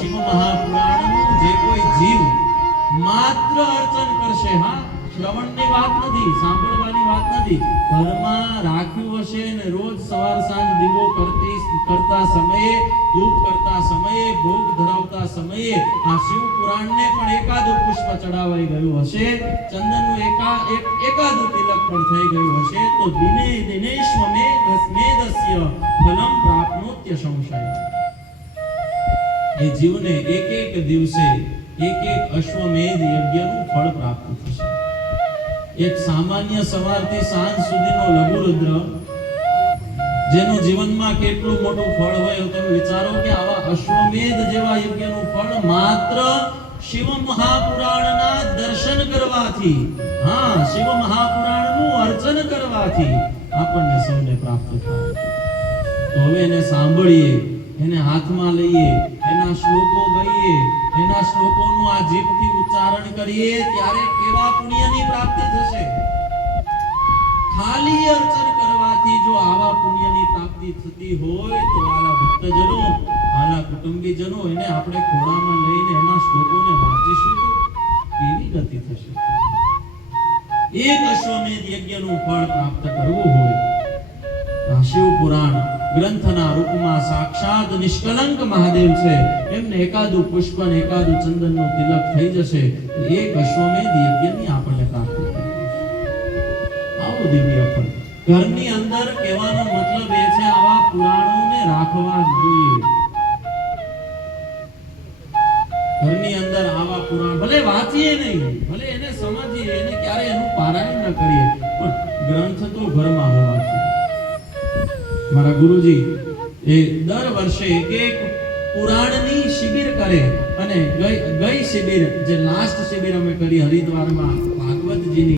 શિવ મહાપુરાણનું જે કોઈ જીવ માત્ર અર્ચન કરશે, હા શ્રવણની વાત નથી, સાંભળવાની વાત નથી, ઘરમાં રાખ્યું હશે ને રોજ સવાર સાંજ દીવો કરતા સમયે, ધૂપ કરતા સમયે, ભોગ ધરાવતા સમયે આ શિવ પુરાણને પણ એકાદું પુષ્પ ચડાવાઈ ગયું હશે, ચંદનનું એકાદું તિલક પણ થઈ ગયું હશે, તો દિને દિનેશ્વમેધસ્ય ફલમ પ્રાપ્નોત્ય સંશય. એ જીવને એક એક દિવસે એક અશ્વમેધ યજ્ઞનું ફળ પ્રાપ્ત થશે. એક સામાન્ય સવારથી સાંજ સુધીનો લઘુરુદ્ર જેનું જીવનમાં કેટલું મોટું ફળ હોય તમે વિચારો કે આવા અશ્વમેધ જેવા યજ્ઞનું ફળ માત્ર શિવ મહાપુરાણના દર્શન કરવાથી, હા શિવ મહાપુરાણનું અર્ચન કરવાથી આપણને સૌને પ્રાપ્ત થાય. તો હવે એને સાંભળીએ, એને હાથમાં લઈએ, એના શ્લોકો ગાઈએ, એના શ્લોકોનું આ જીભથી ઉચ્ચારણ કરીએ ત્યારે કેવા પુણ્યની પ્રાપ્તિ થશે. ખાલી અર્ચન કરવાથી જો આવા પુણ્યની પ્રાપ્તિ થતી હોય તો આલા ભક્તજનો, આલા કુટુંબીજનો એને આપણે ખોળામાં લઈને એના શ્લોકોને વાંચીશું તો કેવી ગતિ થશે. એક અશ્વમેધ યજ્ઞનું ફળ પ્રાપ્ત કરવું હોય આ શિવ પુરાણ ગ્રંથના રૂપમાં સાક્ષાત નિષ્કલંક મહાદેવ છે, એમને એકાદું પુષ્પ અને એકાદું ચંદનનું તિલક થઈ જશે, એક અશ્વમેધ યજ્ઞની આપણને પ્રાપ્તિ થશે. આવો દિવ્ય ફળ ઘરની અંદર કહેવાનો મતલબ એ છે આવા પુરાણોને રાખવા જોઈએ. ઘરની અંદર આવા પુરાણ ભલે વાંચીએ નહીં, ભલે એને સમજીએ, એને ક્યારે એનું પારાયણ ન કરીએ, પણ ગ્રંથ તો ઘરમાં હોવા જોઈએ. મારા ગુરુજી એ દર વર્ષે એક પુરાણની શિબિર કરે અને ગઈ શિબિર જે લાસ્ટ શિબિર અમે કરી હરિદ્વારમાં